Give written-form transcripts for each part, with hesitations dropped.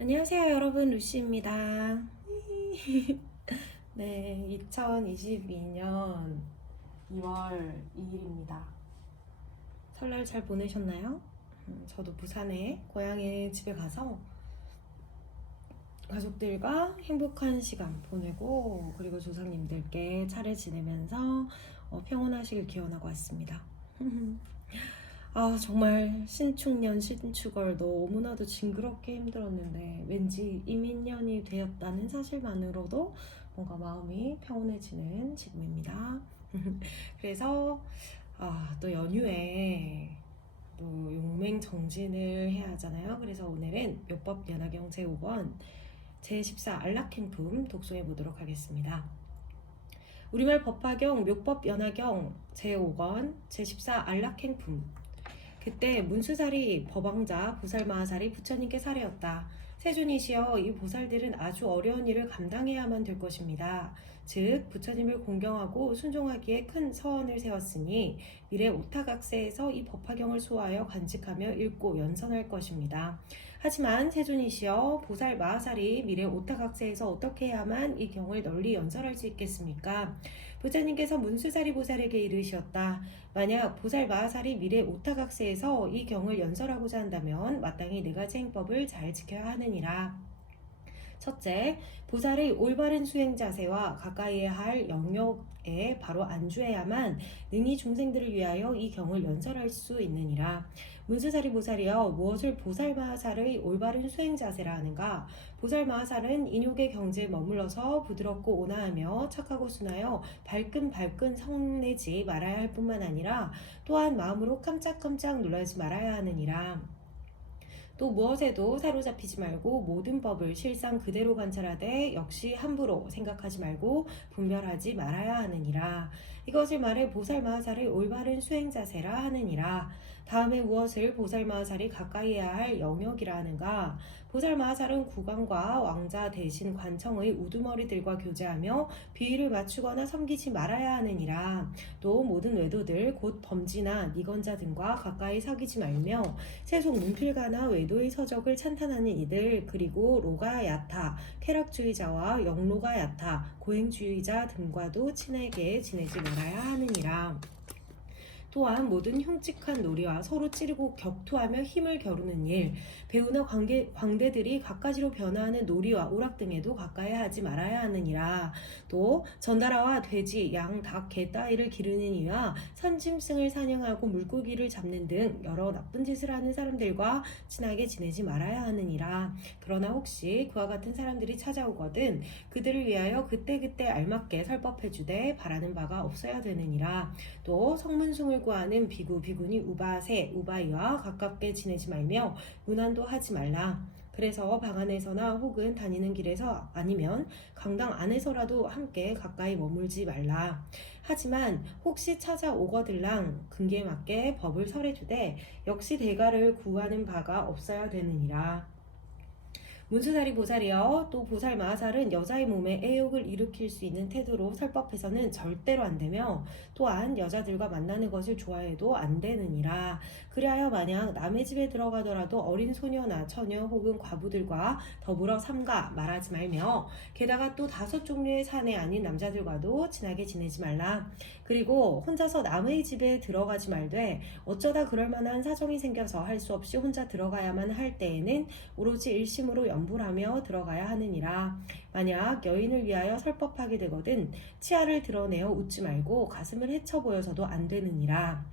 안녕하세요 여러분, 루시입니다. 네, 2022년 2월 2일입니다. 설날 잘 보내셨나요? 저도 부산에 고향에 집에 가서 가족들과 행복한 시간 보내고, 그리고 조상님들께 차례 지내면서 평온하시길 기원하고 왔습니다. 정말 신축년 신축월 너무나도 징그럽게 힘들었는데 왠지 이민년이 되었다는 사실만으로도 뭔가 마음이 평온해지는 지금입니다. 그래서 또 연휴에 또 용맹정진을 해야 하잖아요. 그래서 오늘은 묘법 연화경 제5권 제14 안락행품 독송해 보도록 하겠습니다. 우리말 법화경 묘법 연화경 제5권 제14 안락행품. 그때 문수살이 법왕자 보살마하살이 부처님께 사례었다. 세존이시여, 이 보살들은 아주 어려운 일을 감당해야만 될 것입니다. 즉 부처님을 공경하고 순종하기에 큰 서원을 세웠으니 미래 오타각세에서 이 법화경을 수호하여 간직하며 읽고 연선할 것입니다. 하지만 세존이시여, 보살마하살이 미래 오타각세에서 어떻게 해야만 이 경을 널리 연설할 수 있겠습니까? 부처님께서 문수사리 보살에게 이르셨다. 만약 보살 마하살이 미래 오타각세에서 이 경을 연설하고자 한다면 마땅히 네 가지 행법을 잘 지켜야 하느니라. 첫째, 보살의 올바른 수행 자세와 가까이 할 영역에 바로 안주해야만 능히 중생들을 위하여 이 경을 연설할 수 있느니라. 문수사리 보살이여, 무엇을 보살마하살의 올바른 수행 자세라 하는가? 보살마하살은 인욕의 경지에 머물러서 부드럽고 온화하며 착하고 순하여 발끈발끈 성내지 말아야 할 뿐만 아니라 또한 마음으로 깜짝깜짝 놀라지 말아야 하느니라. 또 무엇에도 사로잡히지 말고 모든 법을 실상 그대로 관찰하되 역시 함부로 생각하지 말고 분별하지 말아야 하느니라. 이것을 말해 보살마하살의 올바른 수행 자세라 하느니라. 다음에 무엇을 보살마하살이 가까이 해야 할 영역이라 하는가? 보살마하살은 국왕과 왕자 대신 관청의 우두머리들과 교제하며 비위를 맞추거나 섬기지 말아야 하느니라. 또 모든 외도들 곧 범지나 니건자 등과 가까이 사귀지 말며 세속 문필가나 외도의 서적을 찬탄하는 이들, 그리고 로가 야타, 쾌락주의자와 영로가 야타, 고행주의자 등과도 친하게 지내지 말아야 하느니라. 또한 모든 흉측한 놀이와 서로 찌르고 격투하며 힘을 겨루는 일, 배우나 광대들이 갖가지로 변화하는 놀이와 오락 등에도 가까이 하지 말아야 하느니라. 또 전다라와 돼지, 양, 닭, 개 따위를 기르는 이와 선짐승을 사냥하고 물고기를 잡는 등 여러 나쁜 짓을 하는 사람들과 친하게 지내지 말아야 하느니라. 그러나 혹시 그와 같은 사람들이 찾아오거든 그들을 위하여 그때그때 알맞게 설법해주되 바라는 바가 없어야 되느니라. 또 성문숭을 구하는 비구, 비구니, 우바세, 우바이와 가깝게 지내지 말며 문안도 하지 말라. 그래서 방 안에서나 혹은 다니는 길에서 아니면 강당 안에서라도 함께 가까이 머물지 말라. 하지만 혹시 찾아오거들랑 근기에 맞게 법을 설해주되 역시 대가를 구하는 바가 없어야 되느니라. 문수사리 보살이여, 또 보살 마하살은 여자의 몸에 애욕을 일으킬 수 있는 태도로 설법해서는 절대로 안 되며 또한 여자들과 만나는 것을 좋아해도 안 되느니라. 그리하여 만약 남의 집에 들어가더라도 어린 소녀나 처녀 혹은 과부들과 더불어 삼가 말하지 말며 게다가 또 5종류의 사내 아닌 남자들과도 친하게 지내지 말라. 그리고 혼자서 남의 집에 들어가지 말되 어쩌다 그럴 만한 사정이 생겨서 할 수 없이 혼자 들어가야만 할 때에는 오로지 일심으로 염불하며 들어가야 하느니라. 만약 여인을 위하여 설법하게 되거든 치아를 드러내어 웃지 말고 가슴을 헤쳐 보여서도 안 되느니라.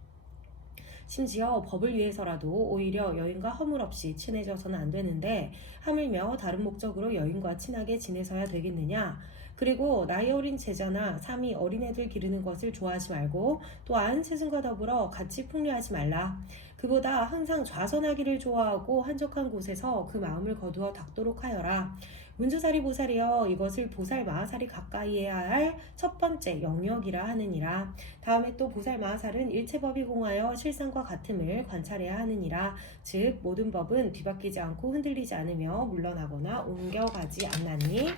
심지어 법을 위해서라도 오히려 여인과 허물없이 친해져서는 안 되는데 하물며 다른 목적으로 여인과 친하게 지내서야 되겠느냐? 그리고 나이 어린 제자나 삼이 어린애들 기르는 것을 좋아하지 말고 또한 스승과 더불어 같이 풍류하지 말라. 그보다 항상 좌선하기를 좋아하고 한적한 곳에서 그 마음을 거두어 닦도록 하여라. 문수사리 보살이여, 이것을 보살 마하살이 가까이 해야 할 첫 번째 영역이라 하느니라. 다음에 또 보살 마하살은 일체법이 공하여 실상과 같음을 관찰해야 하느니라. 즉 모든 법은 뒤바뀌지 않고 흔들리지 않으며 물러나거나 옮겨가지 않나니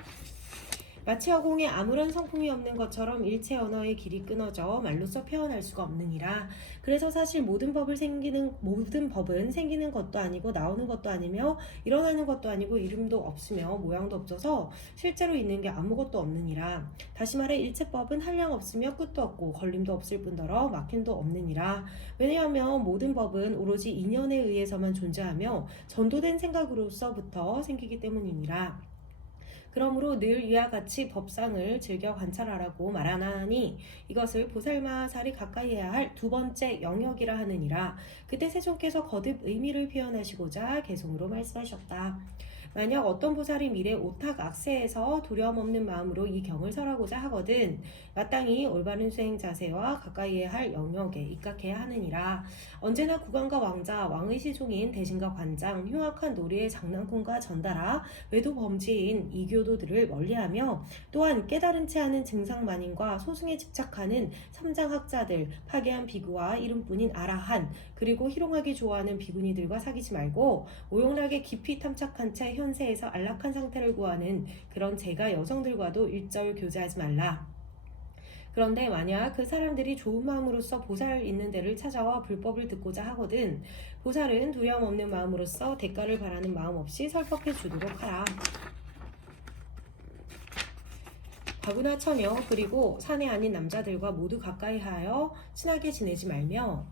마치 허공에 아무런 성품이 없는 것처럼 일체 언어의 길이 끊어져 말로써 표현할 수가 없느니라. 그래서 사실 모든 법은 생기는 것도 아니고 나오는 것도 아니며 일어나는 것도 아니고 이름도 없으며 모양도 없어서 실제로 있는 게 아무것도 없느니라. 다시 말해 일체법은 한량 없으며 끝도 없고 걸림도 없을 뿐더러 막힘도 없느니라. 왜냐하면 모든 법은 오로지 인연에 의해서만 존재하며 전도된 생각으로서부터 생기기 때문이니라. 그러므로 늘 이와 같이 법상을 즐겨 관찰하라고 말하나니 이것을 보살마살이 가까이 해야 할 두 번째 영역이라 하느니라. 그때 세존께서 거듭 의미를 표현하시고자 개송으로 말씀하셨다. 만약 어떤 보살이 미래 오탁 악세에서 두려움 없는 마음으로 이 경을 설하고자 하거든 마땅히 올바른 수행 자세와 가까이해야 할 영역에 입각해야 하느니라. 언제나 국왕과 왕자, 왕의 시종인 대신과 관장, 흉악한 놀이의 장난꾼과 전달아 외도 범죄인 이교도들을 멀리하며 또한 깨달은 채 하는 증상만인과 소승에 집착하는 삼장학자들, 파괴한 비구와 이름뿐인 아라한, 그리고 희롱하기 좋아하는 비구니들과 사귀지 말고 오용락에 깊이 탐착한 채 현세에서 안락한 상태를 구하는 그런 제가 여성들과도 일절 교제하지 말라. 그런데 만약 그 사람들이 좋은 마음으로서 보살 있는 데를 찾아와 불법을 듣고자 하거든 보살은 두려움 없는 마음으로서 대가를 바라는 마음 없이 설법해 주도록 하라. 과부나 처녀 그리고 사내 아닌 남자들과 모두 가까이 하여 친하게 지내지 말며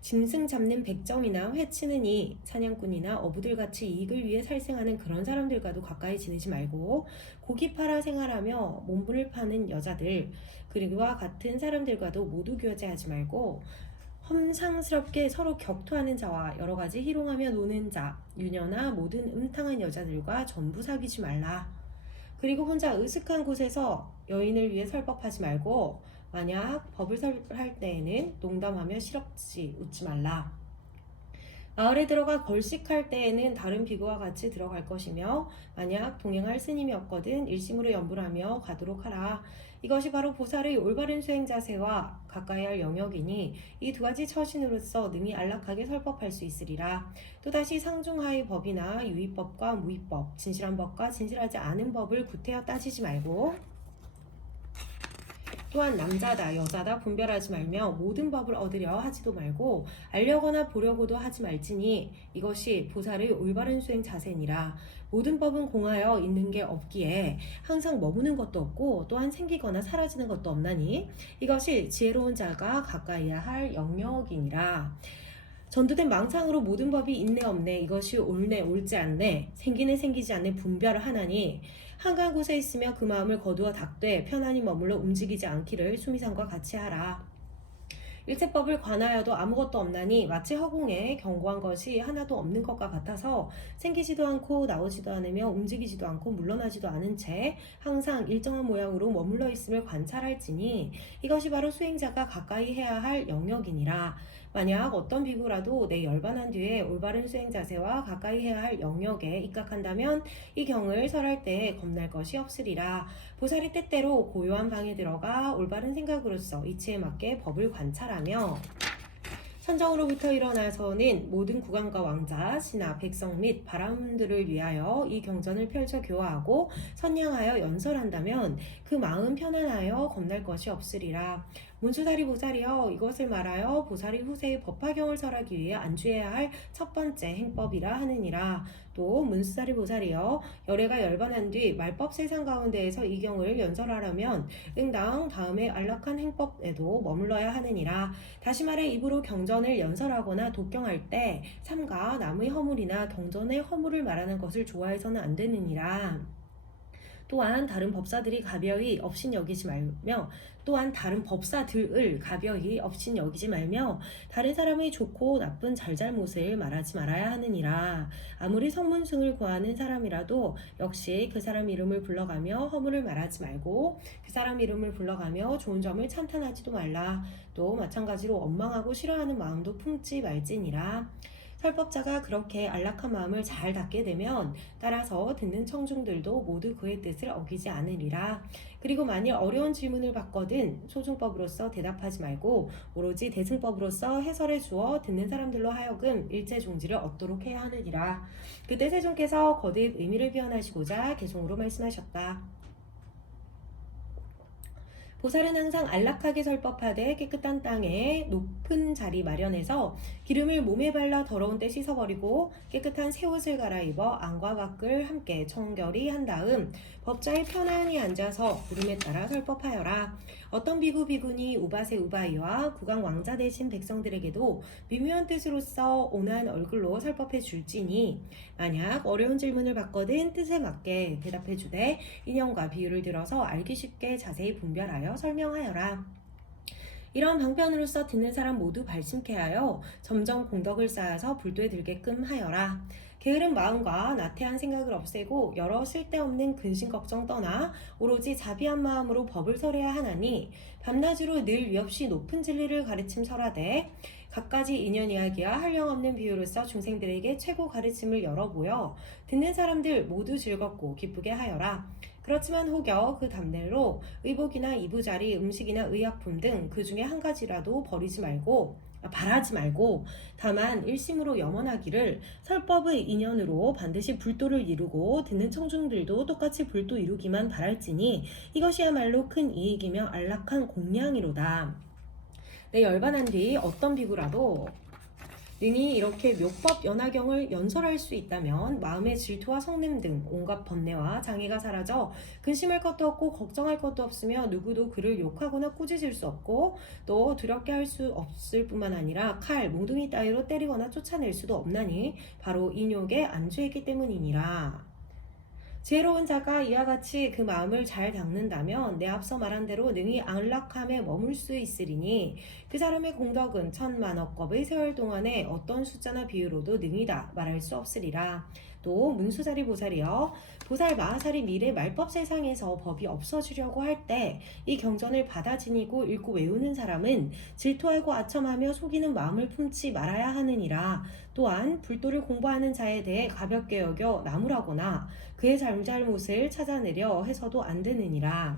짐승 잡는 백정이나 회치는 이 사냥꾼이나 어부들같이 이익을 위해 살생하는 그런 사람들과도 가까이 지내지 말고 고기 팔아 생활하며 몸부를 파는 여자들 그리고와 같은 사람들과도 모두 교제하지 말고 험상스럽게 서로 격투하는 자와 여러 가지 희롱하며 노는 자, 유녀나 모든 음탕한 여자들과 전부 사귀지 말라. 그리고 혼자 으슥한 곳에서 여인을 위해 설법하지 말고 만약 법을 설할 때에는 농담하며 실없이 웃지 말라. 마을에 들어가 걸식할 때에는 다른 비구와 같이 들어갈 것이며 만약 동행할 스님이 없거든 일심으로 염불하며 가도록 하라. 이것이 바로 보살의 올바른 수행 자세와 가까이 할 영역이니 이 두 가지 처신으로서 능히 안락하게 설법할 수 있으리라. 또다시 상중하의 법이나 유의법과 무의법, 진실한 법과 진실하지 않은 법을 구태여 따지지 말고 또한 남자다 여자다 분별하지 말며 모든 법을 얻으려 하지도 말고 알려거나 보려고도 하지 말지니 이것이 보살의 올바른 수행 자세니라. 모든 법은 공하여 있는 게 없기에 항상 머무는 것도 없고 또한 생기거나 사라지는 것도 없나니 이것이 지혜로운 자가 가까이야 할 영역이니라. 전도된 망상으로 모든 법이 있네 없네 이것이 옳네 옳지 않네 생기네 생기지 않네 분별을 하나니 한가한 곳에 있으며 그 마음을 거두어 닦되 편안히 머물러 움직이지 않기를 수미상과 같이 하라. 일체법을 관하여도 아무것도 없나니 마치 허공에 견고한 것이 하나도 없는 것과 같아서 생기지도 않고 나오지도 않으며 움직이지도 않고 물러나지도 않은 채 항상 일정한 모양으로 머물러 있음을 관찰할지니 이것이 바로 수행자가 가까이 해야 할 영역이니라. 만약 어떤 비구라도 내 열반한 뒤에 올바른 수행 자세와 가까이 해야 할 영역에 입각한다면 이 경을 설할 때 겁날 것이 없으리라. 보살이 때때로 고요한 방에 들어가 올바른 생각으로서 이치에 맞게 법을 관찰하며 선정으로부터 일어나서는 모든 국왕과 왕자, 신하, 백성 및 바람들을 위하여 이 경전을 펼쳐 교화하고 선양하여 연설한다면 그 마음 편안하여 겁날 것이 없으리라. 문수다리 보살이여 이것을 말하여 보살이 후세의 법화경을 설하기 위해 안주해야 할 첫 번째 행법이라 하느니라. 또 문수다리 보살이여 열애가 열반한 뒤 말법 세상 가운데에서 이 경을 연설하려면 응당 다음에 안락한 행법에도 머물러야 하느니라. 다시 말해 입으로 경전을 연설하거나 독경할 때 삼가 남의 허물이나 경전의 허물을 말하는 것을 좋아해서는 안 되느니라. 또한 다른 법사들이 가벼이 업신 여기지 말며 또한 다른 법사들을 가벼이 업신 여기지 말며 다른 사람의 좋고 나쁜 잘잘못을 말하지 말아야 하느니라. 아무리 성문승을 구하는 사람이라도 역시 그 사람 이름을 불러가며 허물을 말하지 말고 그 사람 이름을 불러가며 좋은 점을 찬탄하지도 말라. 또 마찬가지로 원망하고 싫어하는 마음도 품지 말지니라. 설법자가 그렇게 안락한 마음을 잘 닫게 되면 따라서 듣는 청중들도 모두 그의 뜻을 어기지 않으리라. 그리고 만일 어려운 질문을 받거든 소중법으로서 대답하지 말고 오로지 대승법으로서 해설해 주어 듣는 사람들로 하여금 일제종지를 얻도록 해야 하느니라. 그때 세존께서 거듭 의미를 표현하시고자 개송으로 말씀하셨다. 보살은 항상 안락하게 설법하되 깨끗한 땅에 높은 자리 마련해서 기름을 몸에 발라 더러운 때 씻어버리고 깨끗한 새 옷을 갈아입어 안과 밖을 함께 청결히 한 다음 법자에 편안히 앉아서 부름에 따라 설법하여라. 어떤 비구 비구니 우바세 우바이와 국왕 왕자 되신 백성들에게도 미묘한 뜻으로서 온화한 얼굴로 설법해 줄지니 만약 어려운 질문을 받거든 뜻에 맞게 대답해 주되 인형과 비유를 들어서 알기 쉽게 자세히 분별하여 설명하여라. 이런 방편으로서 듣는 사람 모두 발심케 하여 점점 공덕을 쌓아서 불도에 들게끔 하여라. 게으른 마음과 나태한 생각을 없애고 여러 쓸데없는 근심 걱정 떠나 오로지 자비한 마음으로 법을 설해야 하나니 밤낮으로 늘 위없이 높은 진리를 가르침 설하되 갖가지 인연 이야기와 한량없는 비유로서 중생들에게 최고 가르침을 열어보여 듣는 사람들 모두 즐겁고 기쁘게 하여라. 그렇지만 혹여 그 답례로 의복이나 이부자리, 음식이나 의약품 등 그 중에 한 가지라도 바라지 말고 다만 일심으로 염원하기를 설법의 인연으로 반드시 불도를 이루고 듣는 청중들도 똑같이 불도 이루기만 바랄지니 이것이야말로 큰 이익이며 안락한 공양이로다. 내 열반한 뒤 어떤 비구라도 능히 이렇게 묘법 연화경을 연설할 수 있다면 마음의 질투와 성냄 등 온갖 번뇌와 장애가 사라져 근심할 것도 없고 걱정할 것도 없으며 누구도 그를 욕하거나 꾸짖을 수 없고 또 두렵게 할 수 없을 뿐만 아니라 칼, 몽둥이 따위로 때리거나 쫓아낼 수도 없나니 바로 인욕에 안주했기 때문이니라. 지혜로운 자가 이와 같이 그 마음을 잘 닦는다면 내 앞서 말한 대로 능히 안락함에 머물 수 있으리니 그 사람의 공덕은 천만억겁의 세월 동안에 어떤 숫자나 비유로도 능히다 말할 수 없으리라. 또 문수자리 보살이여 보살 마하살이 미래 말법 세상에서 법이 없어지려고 할 때 이 경전을 받아 지니고 읽고 외우는 사람은 질투하고 아첨하며 속이는 마음을 품지 말아야 하느니라. 또한 불도를 공부하는 자에 대해 가볍게 여겨 나무라거나 그의 잘못을 찾아내려 해서도 안 되느니라.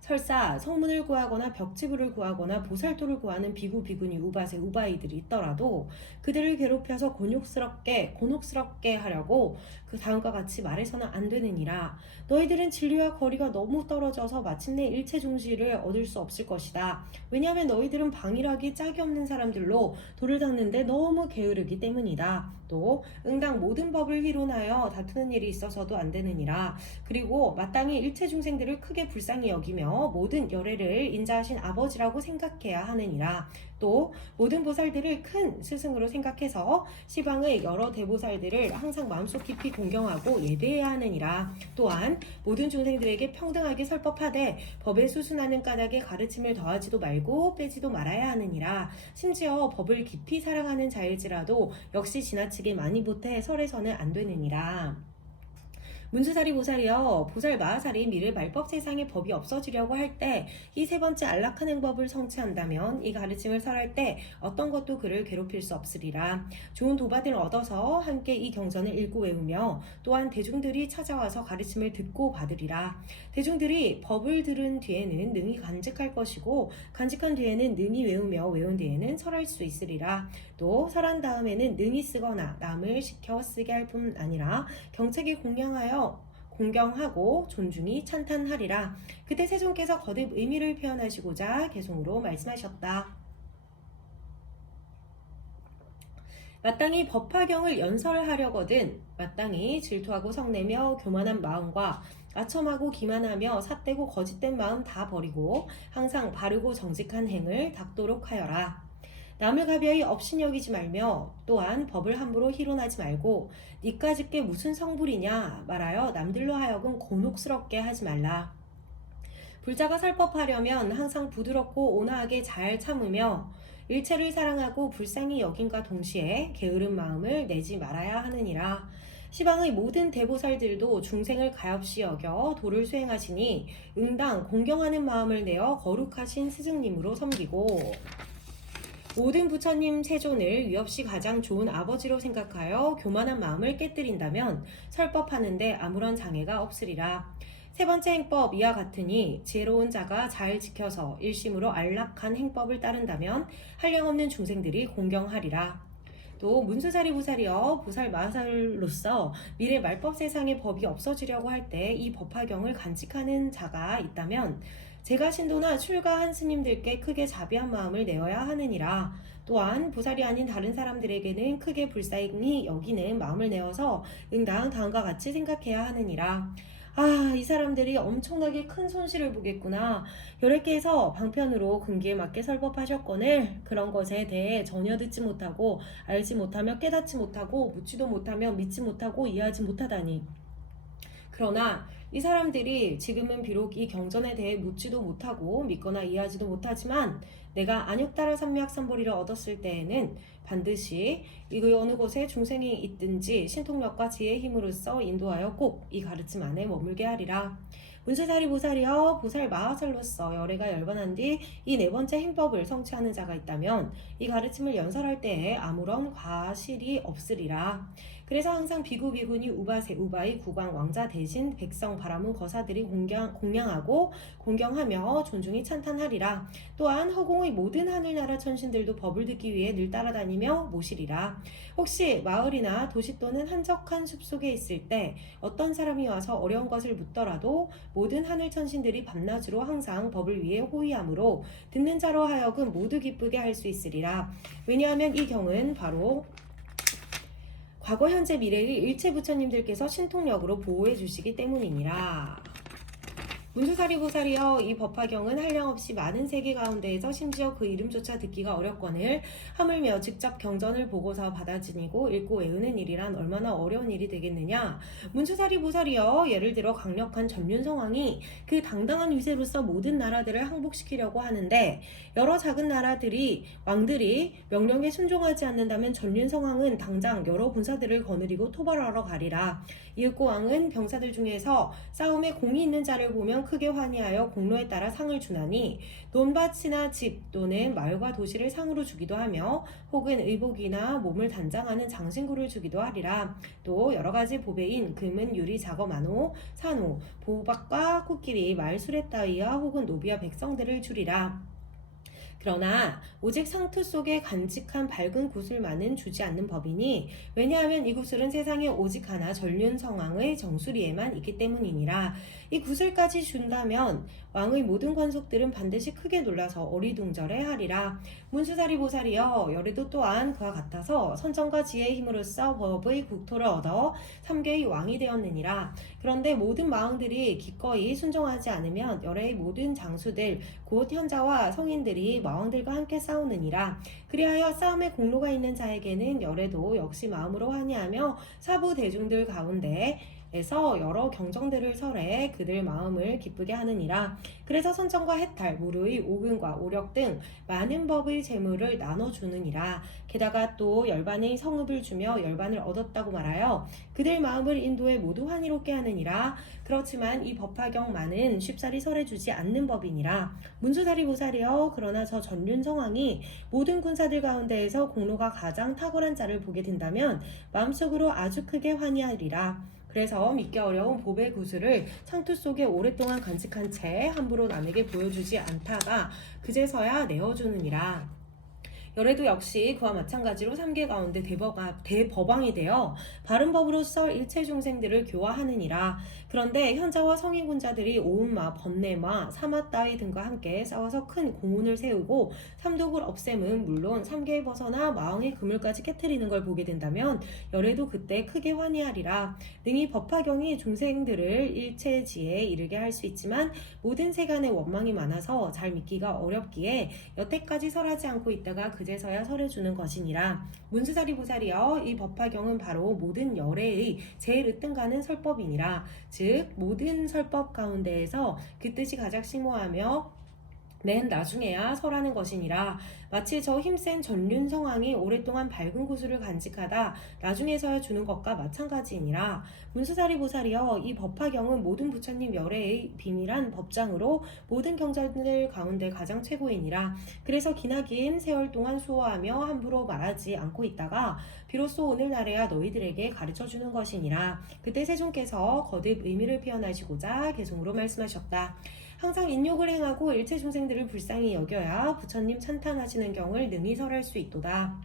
설사 성문을 구하거나 벽지부를 구하거나 보살도를 구하는 비구 비구니 우바세 우바이들이 있더라도 그들을 괴롭혀서 곤혹스럽게 하려고 그 다음과 같이 말해서는 안 되느니라. 너희들은 진리와 거리가 너무 떨어져서 마침내 일체 중지를 얻을 수 없을 것이다. 왜냐하면 너희들은 방일하기 짝이 없는 사람들로 돌을 닦는데 너무 게으르기 때문이다. 또 응당 모든 법을 희론하여 다투는 일이 있어서도 안 되느니라. 그리고 마땅히 일체 중생들을 크게 불쌍히 여기며 모든 열애를 인자하신 아버지라고 생각해야 하느니라. 또 모든 보살들을 큰 스승으로 생각해서 시방의 여러 대보살들을 항상 마음속 깊이 공경하고 예배해야 하느니라. 또한 모든 중생들에게 평등하게 설법하되 법에 수순하는 까닭에 가르침을 더하지도 말고 빼지도 말아야 하느니라. 심지어 법을 깊이 사랑하는 자일지라도 역시 지나치게 많이 보태 설해서는 안 되느니라. 문수사리 보살이여 보살 마하살이 미래 말법 세상에 법이 없어지려고 할 때 이 세 번째 안락한 행법을 성취한다면 이 가르침을 설할 때 어떤 것도 그를 괴롭힐 수 없으리라. 좋은 도받을 얻어서 함께 이 경전을 읽고 외우며 또한 대중들이 찾아와서 가르침을 듣고 받으리라. 대중들이 법을 들은 뒤에는 능히 간직할 것이고 간직한 뒤에는 능히 외우며 외운 뒤에는 설할 수 있으리라. 또 설한 다음에는 능히 쓰거나 남을 시켜 쓰게 할 뿐 아니라 경책에 공경하고 존중히 찬탄하리라. 그때 세존께서 거듭 의미를 표현하시고자 개송으로 말씀하셨다. 마땅히 법화경을 연설하려거든 마땅히 질투하고 성내며 교만한 마음과 아첨하고 기만하며 삿되고 거짓된 마음 다 버리고 항상 바르고 정직한 행을 닦도록 하여라. 남을 가벼이 업신여기지 말며 또한 법을 함부로 희론하지 말고 니까짓게 무슨 성불이냐 말하여 남들로 하여금 곤혹스럽게 하지 말라. 불자가 설법하려면 항상 부드럽고 온화하게 잘 참으며 일체를 사랑하고 불쌍히 여김과 동시에 게으른 마음을 내지 말아야 하느니라. 시방의 모든 대보살들도 중생을 가엾이 여겨 도를 수행하시니 응당 공경하는 마음을 내어 거룩하신 스승님으로 섬기고 모든 부처님 세존을 위없이 가장 좋은 아버지로 생각하여 교만한 마음을 깨뜨린다면 설법하는데 아무런 장애가 없으리라. 세 번째 행법 이와 같으니 지혜로운 자가 잘 지켜서 일심으로 안락한 행법을 따른다면 한량없는 중생들이 공경하리라. 또 문수사리 보살이여 보살 마살로서 미래 말법 세상의 법이 없어지려고 할 때 이 법화경을 간직하는 자가 있다면 제가 신도나 출가한 스님들께 크게 자비한 마음을 내어야 하느니라. 또한 보살이 아닌 다른 사람들에게는 크게 불쌍히 여기는 마음을 내어서 응당 다음과 같이 생각해야 하느니라. 아, 이 사람들이 엄청나게 큰 손실을 보겠구나. 여래께서 방편으로 근기에 맞게 설법하셨거늘 그런 것에 대해 전혀 듣지 못하고 알지 못하며 깨닫지 못하고 묻지도 못하며 믿지 못하고 이해하지 못하다니. 그러나 이 사람들이 지금은 비록 이 경전에 대해 묻지도 못하고 믿거나 이해하지도 못하지만 내가 안육다라 삼미학삼보리를 얻었을 때에는 반드시 이 어느 곳에 중생이 있든지 신통력과 지혜의 힘으로써 인도하여 꼭 이 가르침 안에 머물게 하리라. 문수사리 보살이여 보살 마하살로서 열애가 열반한 뒤 이 네 번째 행법을 성취하는 자가 있다면 이 가르침을 연설할 때에 아무런 과실이 없으리라. 그래서 항상 비구 비구니 우바세 우바이 국왕 왕자 대신 백성 바라문 거사들이 공양하고 공경하며 존중히 찬탄하리라. 또한 허공의 모든 하늘나라 천신들도 법을 듣기 위해 늘 따라다니며 모시리라. 혹시 마을이나 도시 또는 한적한 숲속에 있을 때 어떤 사람이 와서 어려운 것을 묻더라도 모든 하늘 천신들이 밤낮으로 항상 법을 위해 호위하므로 듣는 자로 하여금 모두 기쁘게 할 수 있으리라. 왜냐하면 이 경은 바로 과거 현재 미래의 일체 부처님들께서 신통력으로 보호해 주시기 때문이니라. 문수사리 보살이여 이 법화경은 한량없이 많은 세계 가운데에서 심지어 그 이름조차 듣기가 어렵거늘 하물며 직접 경전을 보고서 받아지니고 읽고 외우는 일이란 얼마나 어려운 일이 되겠느냐. 문수사리 보살이여 예를 들어 강력한 전륜성왕이 그 당당한 위세로서 모든 나라들을 항복시키려고 하는데 여러 작은 나라들이 왕들이 명령에 순종하지 않는다면 전륜성왕은 당장 여러 군사들을 거느리고 토벌하러 가리라. 이윽고 왕은 병사들 중에서 싸움에 공이 있는 자를 보면 크게 환희하여 공로에 따라 상을 주나니 논밭이나 집 또는 마을과 도시를 상으로 주기도 하며 혹은 의복이나 몸을 단장하는 장신구를 주기도 하리라. 또 여러 가지 보배인 금은 유리 작업 만호 산호 보박과 코끼리 말 수레 따위와 혹은 노비와 백성들을 주리라. 그러나 오직 상투 속에 간직한 밝은 구슬만은 주지 않는 법이니 왜냐하면 이 구슬은 세상에 오직 하나 전륜성왕의 정수리에만 있기 때문이니라. 이 구슬까지 준다면 왕의 모든 권속들은 반드시 크게 놀라서 어리둥절해 하리라. 문수사리 보살이여 열애도 또한 그와 같아서 선정과 지혜의 힘으로써 법의 국토를 얻어 3개의 왕이 되었느니라. 그런데 모든 마왕들이 기꺼이 순종하지 않으면 열애의 모든 장수들 곧 현자와 성인들이 마왕들과 함께 싸우느니라. 그리하여 싸움에 공로가 있는 자에게는 열애도 역시 마음으로 환희하며 사부 대중들 가운데에서 여러 경정들을 설해 그들 마음을 기쁘게 하느니라. 그래서 선정과 해탈, 무르의 오근과 오력 등 많은 법의 재물을 나눠주느니라. 게다가 또 열반의 성읍을 주며 열반을 얻었다고 말하여 그들 마음을 인도해 모두 환희롭게 하느니라. 그렇지만 이 법화경만은 쉽사리 설해주지 않는 법이니라. 문수사리 보살이여 그러나 저 전륜성왕이 모든 군사들 가운데에서 공로가 가장 탁월한 자를 보게 된다면 마음속으로 아주 크게 환희하리라. 그래서 믿기 어려운 보배 구슬을 상투 속에 오랫동안 간직한 채 함부로 남에게 보여주지 않다가 그제서야 내어주느니라. 열애도 역시 그와 마찬가지로 3계 가운데 대법왕이 되어 바른 법으로써 일체 중생들을 교화하느니라. 그런데 현자와 성인군자들이 오은마, 번뇌마, 사마 따위 등과 함께 싸워서 큰 공운을 세우고 삼독을 없앰은 물론 3계에 벗어나 마왕의 그물까지 깨트리는 걸 보게 된다면 열애도 그때 크게 환희하리라. 능히 법화경이 중생들을 일체지에 이르게 할 수 있지만 모든 세간에 원망이 많아서 잘 믿기가 어렵기에 여태까지 설하지 않고 있다가 그제서야 설해주는 것이니라. 문수사리 보살이여 이 법화경은 바로 모든 열애의 제일 으뜸가는 설법이니라. 즉 모든 설법 가운데에서 그 뜻이 가장 심오하며 맨 나중에야 설하는 것이니라. 마치 저 힘센 전륜성왕이 오랫동안 밝은 구슬을 간직하다 나중에서야 주는 것과 마찬가지이니라. 문수사리 보살이여 이 법화경은 모든 부처님 열애의 비밀한 법장으로 모든 경전들 가운데 가장 최고이니라. 그래서 기나긴 세월 동안 수호하며 함부로 말하지 않고 있다가 비로소 오늘날에야 너희들에게 가르쳐주는 것이니라. 그때 세존께서 거듭 의미를 표현하시고자 개송으로 말씀하셨다. 항상 인욕을 행하고 일체 중생들을 불쌍히 여겨야 부처님 찬탄하시는 경을 능히 설할 수 있도다.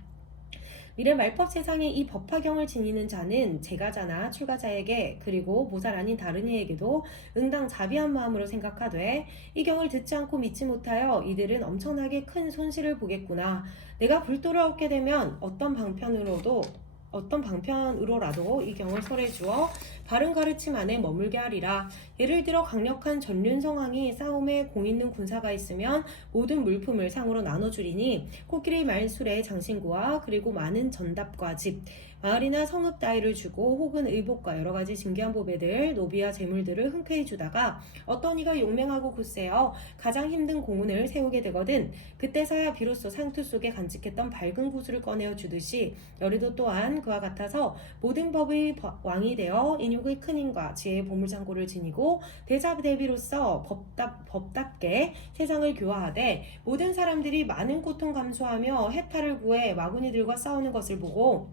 미래 말법 세상에 이 법화경을 지니는 자는 제가자나 출가자에게 그리고 보살 아닌 다른 이에게도 응당 자비한 마음으로 생각하되 이 경을 듣지 않고 믿지 못하여 이들은 엄청나게 큰 손실을 보겠구나. 내가 불도를 얻게 되면 어떤 방편으로라도 이 경을 설해 주어 바른 가르침 안에 머물게 하리라. 예를 들어 강력한 전륜성왕이 싸움에 공 있는 군사가 있으면 모든 물품을 상으로 나눠주리니 코끼리 말술의 장신구와 그리고 많은 전답과 집, 마을이나 성읍 따위를 주고 혹은 의복과 여러 가지 진귀한 보배들, 노비와 재물들을 흔쾌히 주다가 어떤 이가 용맹하고 굳세어 가장 힘든 공운을 세우게 되거든 그때서야 비로소 상투 속에 간직했던 밝은 구슬을 꺼내어 주듯이 여리도 또한 그와 같아서 모든 법의 왕이 되어 인육의 큰 힘과 지혜의 보물창고를 지니고 대자대비로서 법답게 세상을 교화하되 모든 사람들이 많은 고통 감수하며 해탈을 구해 마구니들과 싸우는 것을 보고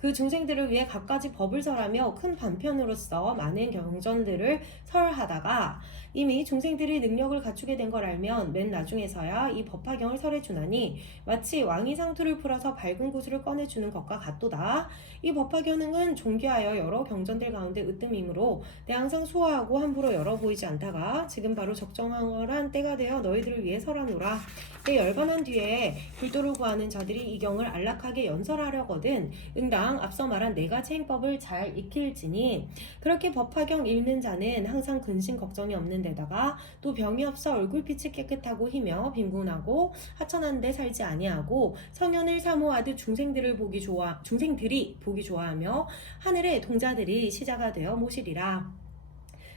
그 중생들을 위해 갖가지 법을 설하며 큰 반편으로서 많은 경전들을 설하다가 이미 중생들이 능력을 갖추게 된 걸 알면 맨 나중에서야 이 법화경을 설해주나니 마치 왕이 상투를 풀어서 밝은 구슬을 꺼내주는 것과 같도다. 이 법화경은 존귀하여 여러 경전들 가운데 으뜸이므로 내 항상 수호하고 함부로 열어 보이지 않다가 지금 바로 적정한 때가 되어 너희들을 위해 설하노라. 내 열반한 뒤에 불도를 구하는 자들이 이 경을 안락하게 연설하려거든 응당 앞서 말한 네 가지 행법을 잘 익힐지니 그렇게 법화경 읽는 자는 항상 근심 걱정이 없는 데다가 또 병이 없어 얼굴빛이 깨끗하고 희며 빈곤하고 하천한 데 살지 아니하고 성현을 사모하듯 중생들이 보기 좋아하며 하늘의 동자들이 시자가 되어 모시리라.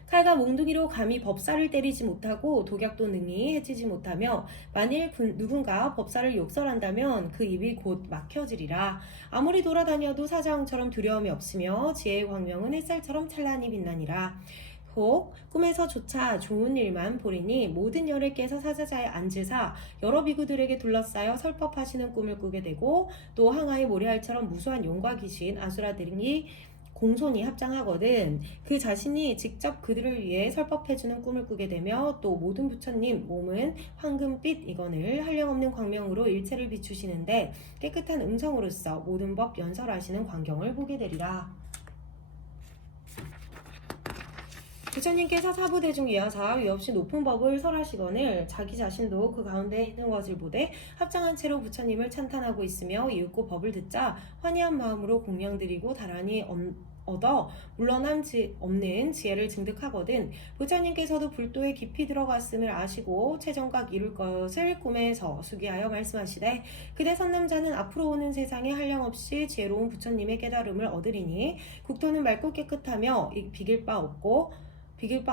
칼과 몽둥이로 감히 법사를 때리지 못하고 독약도 능히 해치지 못하며 만일 누군가 법사를 욕설한다면 그 입이 곧 막혀지리라. 아무리 돌아다녀도 사자왕처럼 두려움이 없으며 지혜의 광명은 햇살처럼 찬란히 빛나니라. 혹 꿈에서조차 좋은 일만 보리니 모든 열을 깨서 사자자에 앉으사 여러 비구들에게 둘러싸여 설법하시는 꿈을 꾸게 되고 또 항아의 모래알처럼 무수한 용과 귀신 아수라들이 공손히 합장하거든 그 자신이 직접 그들을 위해 설법해주는 꿈을 꾸게 되며 또 모든 부처님 몸은 황금빛 이건을 한량없는 광명으로 일체를 비추시는데 깨끗한 음성으로서 모든 법 연설하시는 광경을 보게 되리라. 부처님께서 사부대중 이하사 위없이 높은 법을 설하시거늘 자기 자신도 그 가운데 있는 것을 보되 합장한 채로 부처님을 찬탄하고 있으며 이윽고 법을 듣자 환희한 마음으로 공양드리고 다란히 얻어 물러남 없는 지혜를 증득하거든 부처님께서도 불도에 깊이 들어갔음을 아시고 최정각 이룰 것을 꿈에서 수기하여 말씀하시되 그대 선남자는 앞으로 오는 세상에 한량없이 지혜로운 부처님의 깨달음을 얻으리니 국토는 맑고 깨끗하며 비길 바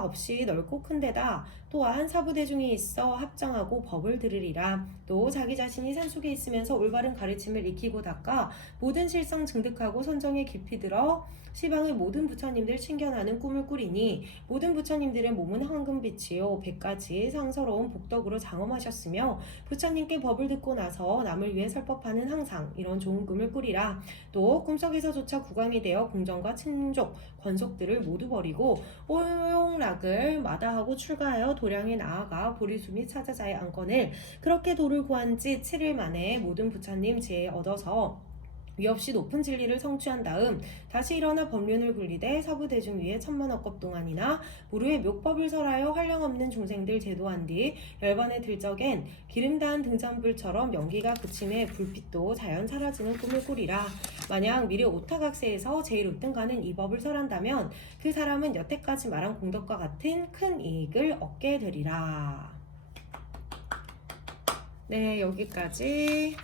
없이 넓고 큰 데다 또한 사부대중이 있어 합장하고 법을 들으리라. 또 자기 자신이 산속에 있으면서 올바른 가르침을 익히고 닦아 모든 실성 증득하고 선정에 깊이 들어 시방의 모든 부처님들 신견하는 꿈을 꾸리니 모든 부처님들의 몸은 황금빛이요 100가지 상서로운 복덕으로 장엄하셨으며 부처님께 법을 듣고 나서 남을 위해 설법하는 항상 이런 좋은 꿈을 꾸리라. 또 꿈속에서조차 국왕이 되어 궁정과 친족, 권속들을 모두 버리고 오용락을 마다하고 출가하여 도량에 나아가 보리수 및 사자자의 안건을 그렇게 도를 구한 지 7일 만에 모든 부처님 지혜에 얻어서 위없이 높은 진리를 성취한 다음 다시 일어나 법륜을 굴리되 사부대중 위에 천만억겁 동안이나 무료의 묘법을 설하여 한량없는 중생들 제도한 뒤 열반에 들 적엔 기름 닿은 등잔불처럼 연기가 그침에 불빛도 자연 사라지는 꿈을 꾸리라. 만약 미래 오타각세에서 제일 우등가는 이 법을 설한다면 그 사람은 여태까지 말한 공덕과 같은 큰 이익을 얻게 되리라. 네, 여기까지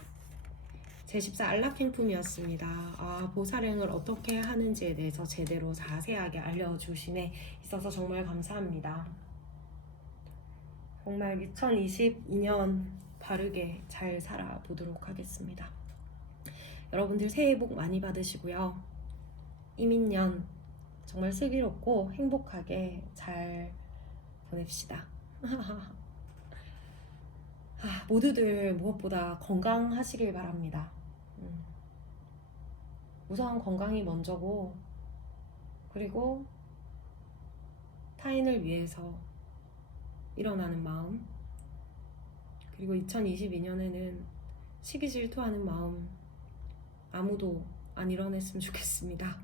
제14 안락행품이었습니다. 보살행을 어떻게 하는지에 대해서 제대로 자세하게 알려주심에 있어서 정말 감사합니다. 정말 2022년 바르게 잘 살아보도록 하겠습니다. 여러분들 새해 복 많이 받으시고요. 이민년 정말 슬기롭고 행복하게 잘 보냅시다. 모두들 무엇보다 건강하시길 바랍니다. 우선 건강이 먼저고 그리고 타인을 위해서 일어나는 마음 그리고 2022년에는 시기 질투하는 마음 아무도 안 일어났으면 좋겠습니다.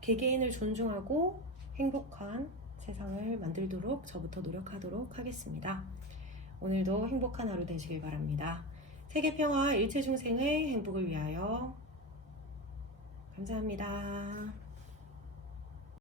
개개인을 존중하고 행복한 세상을 만들도록 저부터 노력하도록 하겠습니다. 오늘도 행복한 하루 되시길 바랍니다. 세계평화 일체중생의 행복을 위하여 감사합니다.